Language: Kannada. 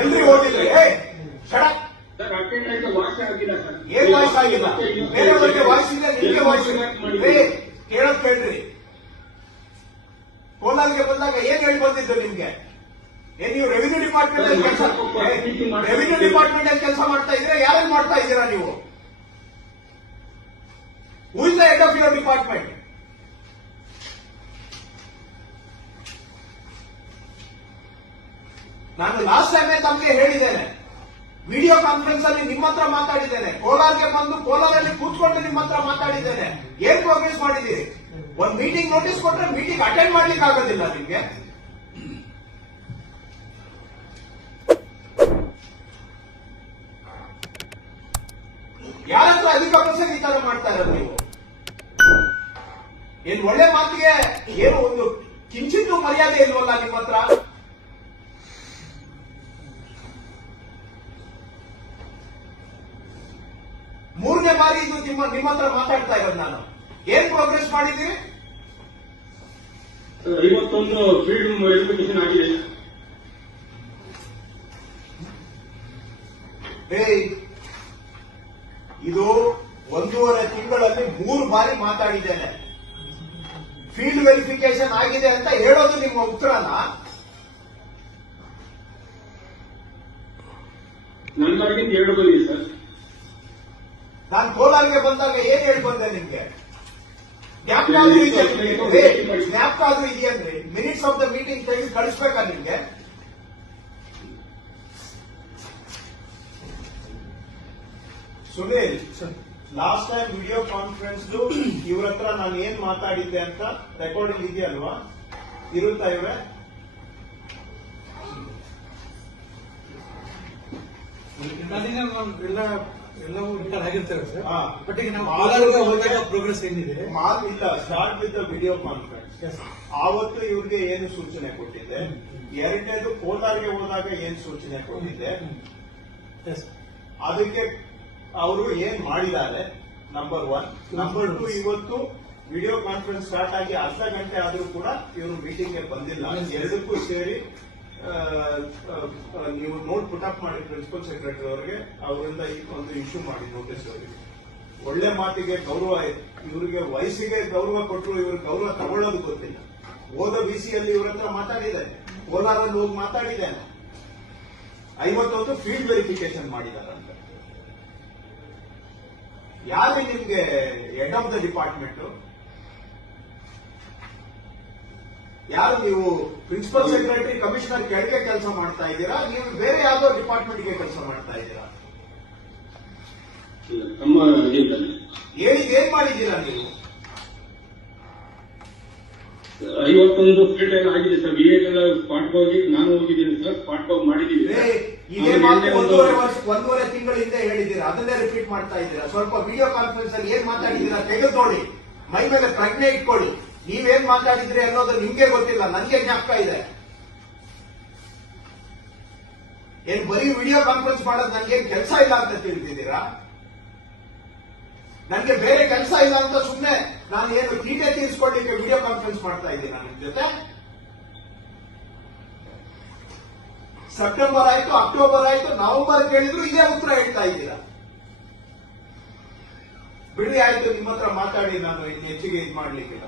ಎಲ್ರಿ ಓದಿದ್ರೆ ಏನ್ ವಾಯ್ಸ್ ಆಗಿಲ್ಲ, ಬೇರೆಯವರಿಗೆ ವಾಯ್ಸ್ ಇಲ್ಲ, ನಿಮ್ಗೆ ವಾಯ್ಸ್ ಇಲ್ಲ. ಕೇಳೋದ್ ಕೇಳ್ರಿ. ಕೋಲಾರ್ಗೆ ಬಂದಾಗ ಏನ್ ಹೇಳಿ ಬಂದಿದ್ದು ನಿಮ್ಗೆ? ಏನ್ ನೀವು ರೆವಿನ್ಯೂ ಡಿಪಾರ್ಟ್ಮೆಂಟ್ ಅಲ್ಲಿ ಕೆಲಸ ಮಾಡ್ತಾ ಇದ್ರೆ ಯಾರೇನ್ ಮಾಡ್ತಾ ಇದ್ದೀರಾ ನೀವು? Who is the head of your department? ನಾನು ಲಾಸ್ಟ್ ಟೈಮೇ ತಮಗೆ ಹೇಳಿದ್ದೇನೆ, ವಿಡಿಯೋ ಕಾನ್ಫರೆನ್ಸ್ ಅಲ್ಲಿ ನಿಮ್ಮ ಹತ್ರ ಮಾತಾಡಿದ್ದೇನೆ, ಕೋಲಾರ್ಗೆ ಬಂದು ಕೋಲಾರಲ್ಲಿ ಕೂತ್ಕೊಂಡು ನಿಮ್ಮ ಹತ್ರ ಮಾತಾಡಿದ್ದೇನೆ. ಏನ್ ಪ್ರೋಗ್ರೆಸ್ ಮಾಡಿದ್ದೀರಿ? ಒಂದು ಮೀಟಿಂಗ್ ನೋಟಿಸ್ ಕೊಟ್ರೆ ಮೀಟಿಂಗ್ ಅಟೆಂಡ್ ಮಾಡ್ಲಿಕ್ಕೆ ಆಗೋದಿಲ್ಲ ನಿಮ್ಗೆ. ಯಾರತ್ರ ಅಧಿಕ ಪ್ರಸಂಗ ಈ ತರ ಮಾಡ್ತಾ ಇರೋದು ನೀವು? ಏನ್ ಒಳ್ಳೆ ಮಾತಿಗೆ ಏನು ಒಂದು ಕಿಂಚಿತ್ತೂ ಮರ್ಯಾದೆ ಇಲ್ವಲ್ಲ ನಿಮ್ಮ ಹತ್ರ? ಮೂರನೇ ಬಾರಿ ಇದು ನಿಮ್ಮ ಹತ್ರ ಮಾತಾಡ್ತಾ ಇರೋದು ನಾನು. ಏನ್ ಪ್ರೋಗ್ರೆಸ್ ಮಾಡಿದ್ದೀರಿ? 51 ಫೀಲ್ಡ್ ವೆರಿಫಿಕೇಶನ್ ಆಗಿದೆ. ಇದು 1.5 ತಿಂಗಳಲ್ಲಿ 3 ಬಾರಿ ಮಾತಾಡಿದ್ದೇನೆ. ಫೀಲ್ಡ್ ವೆರಿಫಿಕೇಶನ್ ಆಗಿದೆ ಅಂತ ಹೇಳೋದು ನಿಮ್ಮ ಉತ್ತರನ? ನನ್ನ ಬಾರಿಗಿಂತ 2 ಬಾರಿ ಸರ್. ನಾನು ಕೋಲಾರ್ಗೆ ಬಂದಾಗ ಏನ್ ಹೇಳಿ ಬಂದೆ ನಿಮ್ಗೆ? ಜ್ಞಾಪಕ ಆದ್ರೂ ಇದೆಯನ್ರಿ? ಮಿನಿಟ್ಸ್ ಆಫ್ ದ ಮೀಟಿಂಗ್ ತೆಗೆದು ಕಳಿಸ್ಬೇಕಾ ನಿಮ್ಗೆ? Sunil, last time video conference ಇವ್ರ ಹತ್ರ ನಾನು ಏನ್ ಮಾತಾಡಿದ್ದೆ ಅಂತ ರೆಕಾರ್ಡಿಂಗ್ ಇದೆಯಲ್ವಾ? ಇರುತ್ತಾ ಇವ್ರೆ? ಎಲ್ಲವೂ ರಿಕಾರ್ಡ್ ಆಗಿರ್ತೇವೆ ಸರ್. ಬಟ್ ಈಗ ನಾವು ಪ್ರೋಗ್ರೆಸ್ ಏನಿದೆ ಇಲ್ಲ. Start with the video conference. ಆವತ್ತು ಇವ್ರಿಗೆ ಏನು ಸೂಚನೆ ಕೊಟ್ಟಿದ್ದೆ? ಎರಡನೇದು ಕೋಲಾರ್ಗೆ ಹೋದಾಗ ಏನ್ ಸೂಚನೆ ಕೊಟ್ಟಿದ್ದೆ? ಅದಕ್ಕೆ ಅವರು ಏನ್ ಮಾಡಿದ್ದಾರೆ? ನಂಬರ್ 1. ನಂಬರ್ 2, ಇವತ್ತು ವಿಡಿಯೋ ಕಾನ್ಫರೆನ್ಸ್ ಸ್ಟಾರ್ಟ್ ಆಗಿ ಅರ್ಧ ಗಂಟೆ ಆದ್ರೂ ಕೂಡ ಇವರು ಮೀಟಿಂಗ್ಗೆ ಬಂದಿಲ್ಲ. ಎರಡಕ್ಕೂ ಸೇರಿ ನೀವು ನೋಟ್ ಪುಟಪ್ ಮಾಡಿ ಪ್ರಿನ್ಸಿಪಲ್ ಸೆಕ್ರೆಟರಿ ಅವರಿಗೆ, ಅವರಿಂದ ಒಂದು ಇಶ್ಯೂ ಮಾಡಿ ನೋಟಿಸ್ ಅವರಿಗೆ. ಒಳ್ಳೆ ಮಾತಿಗೆ ಗೌರವ, ಇವರಿಗೆ ವಯಸ್ಸಿಗೆ ಗೌರವ ಕೊಟ್ಟರು, ಇವ್ರಿಗೆ ಗೌರವ ತಗೊಳ್ಳೋದು ಗೊತ್ತಿಲ್ಲ. ಹೋದ ಬಿಸಿಯಲ್ಲಿ ಇವ್ರ ಹತ್ರ ಮಾತಾಡಿದ್ದೇನೆ, ಕೋಲಾರಲ್ಲಿ ಹೋಗಿ ಮಾತಾಡಿದ್ದೇನೆ. 51 ಫೀಲ್ಡ್ ವೆರಿಫಿಕೇಶನ್ ಮಾಡಿದಾರಂತ. ಯಾರು ನಿಮ್ಗೆ ಹೆಡ್ ಆಫ್ ದ ಡಿಪಾರ್ಟ್ಮೆಂಟ್? ಯಾರು ನೀವು? ಪ್ರಿನ್ಸಿಪಲ್ ಸೆಕ್ರೆಟರಿ, ಕಮಿಷನರ್ ಕೆಳಗೆ ಕೆಲಸ ಮಾಡ್ತಾ ಇದ್ದೀರಾ? ನೀವು ಬೇರೆ ಯಾವ್ದೋ ಡಿಪಾರ್ಟ್ಮೆಂಟ್ಗೆ ಕೆಲಸ ಮಾಡ್ತಾ ಇದ್ದೀರಾ? ಏನ್ ಮಾಡಿದ್ದೀರಾ ನೀವು? 51 ಫೀಲ್ಡ್ ಎಲ್ಲ ಆಗಿದೆ ಸರ್. ವಿಎಲ್ ಎಲ್ಲ ಸ್ಪಾಟ್ ಹೋಗಿ ನಾನು ಹೋಗಿದ್ದೀನಿ ಸರ್, ಸ್ಪಾಟ್ ಹೋಗಿ ಮಾಡಿದ್ದೀವಿ. ಇದೇ ಮಾತು 1.5 ತಿಂಗಳ ಹಿಂದೆ ಹೇಳಿದ್ದೀರಾ, ಅದನ್ನೇ ರಿಪೀಟ್ ಮಾಡ್ತಾ ಇದ್ದೀರಾ. ಸ್ವಲ್ಪ ವಿಡಿಯೋ ಕಾನ್ಫರೆನ್ಸ್ ಅಲ್ಲಿ ಏನ್ ಮಾತಾಡಿದ್ದೀರಾ ತೆಗೆದು ನೋಡಿ, ಮೈ ಮೇಲೆ ಪ್ರಜ್ಞೆ ಇಟ್ಕೊಳ್ಳಿ. ನೀವೇನ್ ಮಾತಾಡಿದ್ರಿ ಅನ್ನೋದು ನಿಮ್ಗೆ ಗೊತ್ತಿಲ್ಲ, ನನಗೆ ಜ್ಞಾಪಕ ಇದೆ. ಏನ್ ಬರೀ ವಿಡಿಯೋ ಕಾನ್ಫರೆನ್ಸ್ ಮಾಡೋದು ನನಗೇನ್ ಕೆಲಸ ಇಲ್ಲ ಅಂತ ತಿಳಿದಿದ್ದೀರಾ? ನನಗೆ ಬೇರೆ ಕೆಲಸ ಇಲ್ಲ ಅಂತ ಸುಮ್ಮನೆ ನಾನು ಏನು ತೀಟೆ ತೀರಿಸಿಕೊಳ್ಳಿಕ್ಕೆ ವಿಡಿಯೋ ಕಾನ್ಫರೆನ್ಸ್ ಮಾಡ್ತಾ ಇದ್ದೀನಿ ನಿಮ್ ಜೊತೆ. ಸೆಪ್ಟೆಂಬರ್ ಆಯ್ತು, ಅಕ್ಟೋಬರ್ ಆಯ್ತು, ನವೆಂಬರ್ ಕೇಳಿದ್ರು ಇದೇ ಉತ್ತರ ಹೇಳ್ತಾ ಇದ್ದೀರಾ. ಬಿಡಿ, ಆಯ್ತು, ನಿಮ್ಮ ಹತ್ರ ಮಾತಾಡಿ, ನಾನು ಇನ್ನು ಹೆಚ್ಚಿಗೆ ಇದು ಮಾಡ್ಲಿಕ್ಕಿಲ್ಲ.